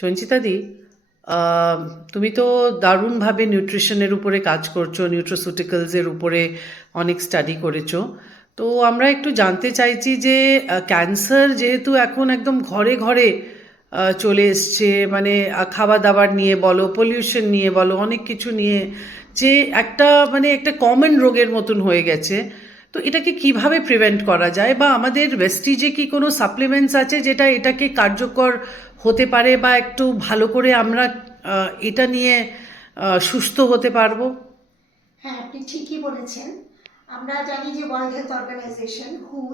সঞ্চিতাদি, আহ, তুমি তো দারুণভাবে নিউট্রিশনের উপরে কাজ করছো, নিউট্রাসিউটিক্যালসের উপরে অনেক স্টাডি করেছো। তো আমরা একটু জানতে চাইছি যে ক্যান্সার যেহেতু এখন একদম ঘরে ঘরে চলে এসছে, মানে খাওয়া দাওয়ার নিয়ে বলো, পলিউশন নিয়ে বলো, অনেক কিছু নিয়ে, যে একটা মানে একটা কমন রোগের মতন হয়ে গেছে। তো এটাকে কিভাবে প্রিভেন্ট করা যায়, বা আমাদের ভেস্টিজে কি কোনো সাপ্লিমেন্টস আছে যেটা এটাকে কার্যকর হতে পারে, বা একটু ভালো করে আমরা এটা নিয়ে সুস্থ হতে পারবো? হ্যাঁ, আপনি ঠিকই বলেছেন। আমরা জানি যে ওয়ার্ল্ড হেলথ অর্গানাইজেশন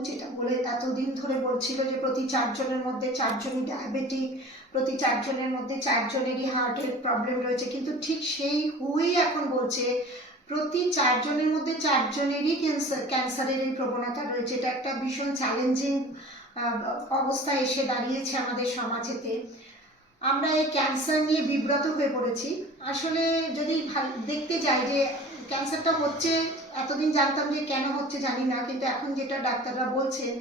যেটা বলে এতদিন ধরে বলছিল যে প্রতি 4 জনের মধ্যে 4 জনই ডায়াবেটিক, প্রতি 4 জনের মধ্যে 4 জনেরই হার্টের প্রবলেম রয়েছে, কিন্তু ঠিক সেই এখন বলছে প্রতি 4 জনের মধ্যে 4 জনেরই ক্যান্সারের এই প্রবণতা রয়েছে। এটা একটা ভীষণ চ্যালেঞ্জিং অবস্থায় এসে দাঁড়িয়েছে আমাদের সমাজেতে। আমরা এই ক্যান্সার নিয়ে বিব্রত হয়ে পড়েছি। আসলে যদি দেখতে যাই যে ক্যান্সারটা হচ্ছে, এতদিন জানতাম যে কেন হচ্ছে জানি না, কিন্তু এখন যেটা ডাক্তাররা বলছেন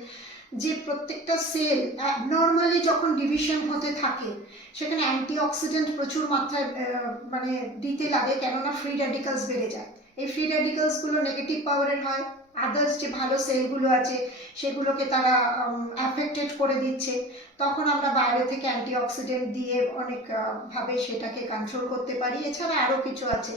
যে প্রত্যেকটা সেল অ্যাবনর্মালি যখন ডিভিশন হতে থাকে সেখানে অ্যান্টিঅক্সিডেন্ট প্রচুর মাত্রায় মানে দিতে লাগে, কেননা ফ্রি র্যাডিক্যালস বেড়ে যায়। এই ফ্রি র্যাডিক্যালসগুলো নেগেটিভ পাওয়ারের হয়, আদার্স যে ভালো সেলগুলো আছে সেগুলোকে তারা অ্যাফেক্টেড করে দিচ্ছে। তখন আমরা বাইরে থেকে অ্যান্টিঅক্সিডেন্ট দিয়ে অনেক ভাবে সেটাকে কন্ট্রোল করতে পারি। এছাড়া আরও কিছু আছে।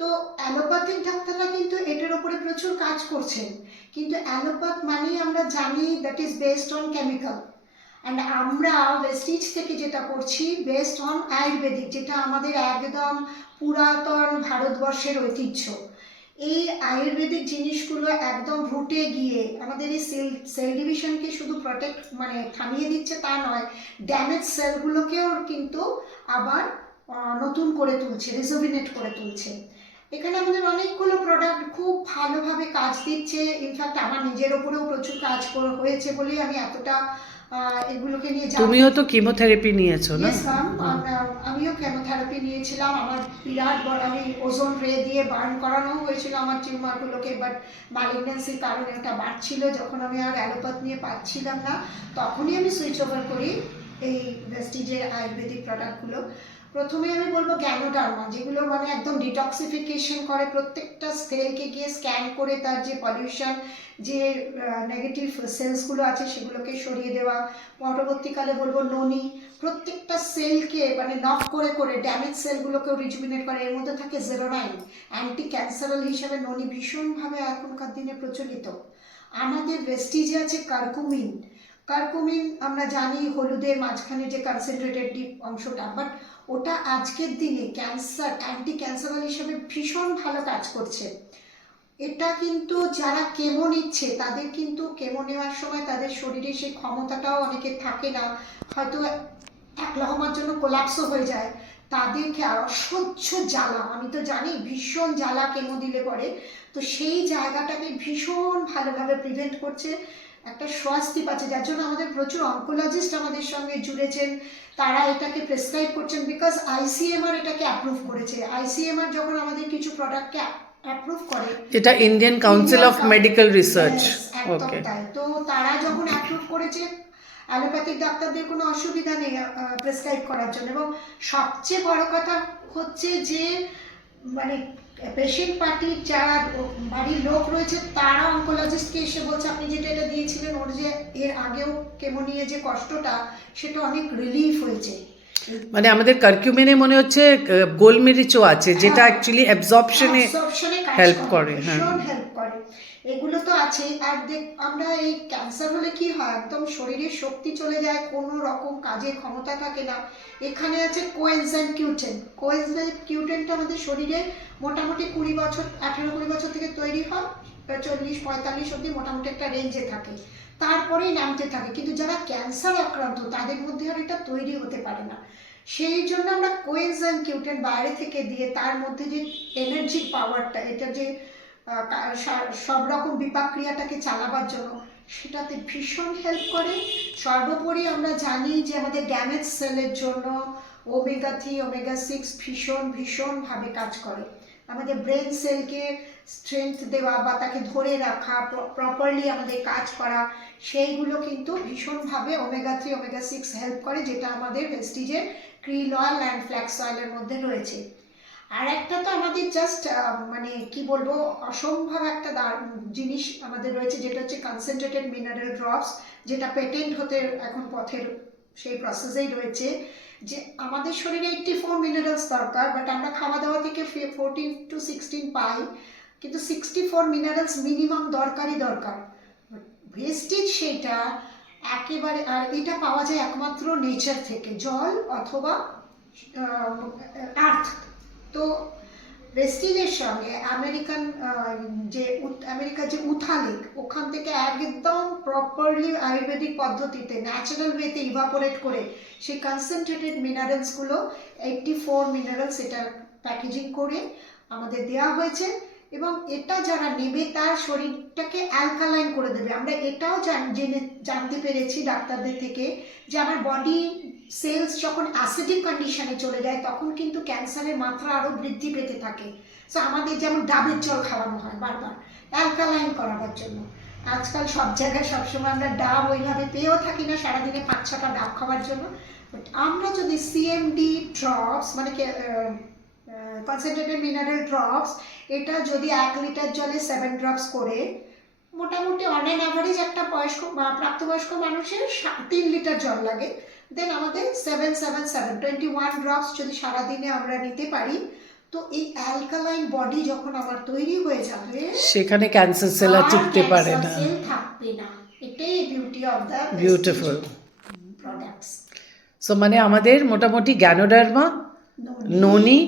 তো অ্যালোপ্যাথিক ডাক্তাররা কিন্তু এটার উপরে প্রচুর কাজ করছেন, কিন্তু অ্যালোপ্যাথ মানেই আমরা জানি that is based on chemical. And আমরা ওয়েস্টিজ থেকে যেটা করছি বেসড অন আয়ুর্বেদিক, যেটা আমাদের একদম পুরাতন ভারতবর্ষের ঐতিহ্য। এই আয়ুর্বেদিক জিনিসগুলো একদম রুটে গিয়ে আমাদের এই সেল ডিভিশনকে শুধু প্রোটেক্ট মানে থামিয়ে দিচ্ছে তা নয়, ড্যামেজ সেলগুলোকেও কিন্তু আবার নতুন করে তুলছে, রিজুভিনেট করে তুলছে। এখানে আমাদের অনেকগুলো প্রোডাক্ট খুব ভালোভাবে কাজ দিচ্ছে। ইনফ্যাক্ট আমার নিজের ওপরেও প্রচুর কাজ হয়েছে বলেই আমি এতটা এগুলোকে নিয়ে তুমিও তো কিমোথেরাপি নিয়েছো না? ইয়েস ম্যাম, আমিও কেমোথেরাপি নিয়েছিলাম। আমার বিরাট বড়, আমি ওজোন রে দিয়ে বার্ন করানো হয়েছিল আমার টিউমারগুলোকে, বাট মালিগন্যান্সির কারণে ওটা বাড়ছিল। যখন আমি আর অ্যালোপ্যাথ নিয়ে পাচ্ছিলাম না, তখনই আমি সুইচ ওভার করি এই ভেস্টিজের আয়ুর্বেদিক প্রোডাক্টগুলো। প্রথমে আমি বলবো গ্যানোডার্মা, যেগুলো মানে একদম ডিটক্সিফিকেশন করে, প্রত্যেকটা সেলকে গিয়ে স্ক্যান করে তার যে পলিউশন, যে নেগেটিভ সেলসগুলো আছে সেগুলোকে সরিয়ে দেওয়া। পরবর্তীকালে বলবো ননি, প্রত্যেকটা সেলকে মানে নক করে করে ড্যামেজ সেলগুলোকেও রিজুমিনেট করে। এর মধ্যে থাকে জেরোনাইন, অ্যান্টি ক্যান্সারাল হিসাবে ননি ভীষণভাবে এখনকার দিনে প্রচলিত। আমাদের ভেস্টিজে আছে কার্কুমিন। কার্কুমিন আমরা জানি হলুদের মাঝখানে যে কনসেন্ট্রেটেড ডিপ অংশটা, বাট ওটা আজকের দিনে ক্যান্সার অ্যান্টি ক্যান্সারাল হিসেবে ভীষণ ভালো কাজ করছে। এটা কিন্তু যারা কেমো নিচ্ছে তাদের কিন্তু কেমো নেওয়ার সময় তাদের শরীরে সেই ক্ষমতাটাও অনেকের থাকে না, হয়তো এক লহমার জন্য কোলাপসও হয়ে যায়। তাদেরকে আর অসহ্য জ্বালা, আমি তো জানি ভীষণ জ্বালা কেমো দিলে পরে, তো সেই জায়গাটাকে ভীষণ ভালোভাবে প্রিভেন্ট করছে, একটা স্বস্তি পাচ্ছে। যার জন্য আমাদের প্রচুর অনকোলজিস্ট আমাদের সঙ্গে জুড়েছেন, তারা এটাকে প্রেসক্রাইব করছেন, বিকজ আইসিএমআর এটাকে অ্যাপ্রুভ করেছে। আইসিএমআর যখন আমাদের কিছু প্রোডাক্টকে অ্যাপ্রুভ করে, যেটা Indian council of medical research. একদম ওকে। তাই। তো তারা যখন অ্যাপ্রুভ করেছে, অ্যালোপ্যাথিক ডাক্তারদের কোনো অসুবিধা নেই প্রেসক্রাইব করার জন্য। এবং সবচেয়ে বড় কথা হচ্ছে যে মানে পেশেন্ট পার্টির যারা বাড়ির লোক রয়েছে তারা অনকোলজিস্টকে এসে বলছে আপনি যেটা এটা দিয়েছিলেন ওর যে এর আগেও কেমো নিয়ে যে কষ্টটা, সেটা অনেক রিলিফ হয়েছে। মানে আমাদের কারকিউমিনে মনে হচ্ছে গোলমেরিচও আছে, যেটা অ্যাকচুয়ালি অ্যাবজর্পশনে হেল্প করে। হ্যাঁ। ভীষণ হেল্প করে। এগুলো তো আছেই। আর আমরা এই ক্যান্সার হলে কি হয়, একদম শরীরের শক্তি চলে যায়, কোনো রকম কাজের ক্ষমতা থাকে না। এখানে আছে কোএনজাইম কিউটেন। কোএনজাইম কিউটেনটা আমাদের শরীরে মোটামুটি 18-20 বছর থেকে তৈরি হয়, 40-45 অব্দি মোটামুটি একটা রেঞ্জে থাকে, তারপরেই নামতে থাকে। কিন্তু যারা ক্যান্সার আক্রান্ত তাদের মধ্যে আর এটা তৈরি হতে পারে না। সেই জন্য আমরা কোএনজাইম কিউটেন বাইরে থেকে দিয়ে তার মধ্যে যে এনার্জি পাওয়ারটা, এটা যে সব রকম বিপাক ক্রিয়াটাকে চালাবার জন্য, সেটাতে ভীষণ হেল্প করে। সর্বোপরি আমরা জানি যে আমাদের ড্যামেজ সেলের জন্য ওমেগা 3 ওমেগা 6 ভীষণ ভীষণভাবে কাজ করে। আমাদের ব্রেন সেলকে স্ট্রেংথ দেওয়া বা তাকে ধরে রাখা, প্রপারলি আমাদের কাজ করা, সেইগুলো কিন্তু ভীষণভাবে ওমেগা 3 ওমেগা 6 হেল্প করে, যেটা আমাদের ভেস্টিজের krill oil and flax oil এর মধ্যে রয়েছে। আর একটা তো আমাদের জাস্ট মানে কি বলবো অসম্ভব একটা জিনিস আমাদের রয়েছে, যেটা হচ্ছে কনসেন্ট্রেটেড মিনারেল ড্রপস, যেটা পেটেন্ট হতে এখন পথের সেই প্রসেসেই রয়েছে। যে আমাদের শরীরে 84 মিনারেলস দরকার, বাট আমরা খাওয়া দাওয়া থেকে 14 to 16 পাই, কিন্তু 64 মিনারেলস মিনিমাম দরকারই দরকার। ভেস্টিজ সেটা একেবারে, আর এটা পাওয়া যায় একমাত্র নেচার থেকে, জল অথবা আর্থ। তো ভেস্টিজের সঙ্গে আমেরিকার যে উথা লেক, ওখান থেকে একদম প্রপারলি আয়ুর্বেদিক পদ্ধতিতে ন্যাচারাল ওয়েতে ইভাপোরেট করে সেই কনসেন্ট্রেটেড মিনারেলসগুলো 84 মিনারেলস এটা প্যাকেজিং করে আমাদের দেওয়া হয়েছে। এবং এটা যারা নেবে তার শরীরটাকে অ্যালকালাইন করে দেবে। আমরা এটাও জানতে পেরেছি ডাক্তারদের থেকে যে আমার বডি সেলস যখন অ্যাসিডিক কন্ডিশনে চলে যায় তখন কিন্তু ক্যান্সারের মাত্রা আরও বৃদ্ধি পেতে থাকে। সো আমাদের যেমন ডাবের জল খাওয়ানো হয় বারবার অ্যালকালাইন করাবার জন্য। আজকাল সব জায়গায় সবসময় আমরা ডাব ওইভাবে পেয়েও থাকি না, সারাদিনে 5-6টা ডাব খাওয়ার জন্য। বাট আমরা যদি সিএমডি ড্রপস মানে কনসেন্ট্রেটেড মিনারেল ড্রপস, এটা যদি 1 লিটার জলে 7 ড্রপস করে, মোটামুটি অন অ্যান অ্যাভারেজ একটা প্রাপ্তবয়স্ক মানুষের 3 লিটার জল লাগে। দেন আমাদের 7-7-7 21 ড্রপস যদি সারাদিনে আমরা নিতে পারি, তো এই অ্যালকালাইন বডি যখন আমার তৈরি হয়ে যাবে, সেখানে ক্যান্সার সেল আর টিকতে পারে না। সেল থাকবে না। এটাই beauty of the beautiful products. So মানে আমাদের মোটামুটি গ্যানোডার্মা, ননি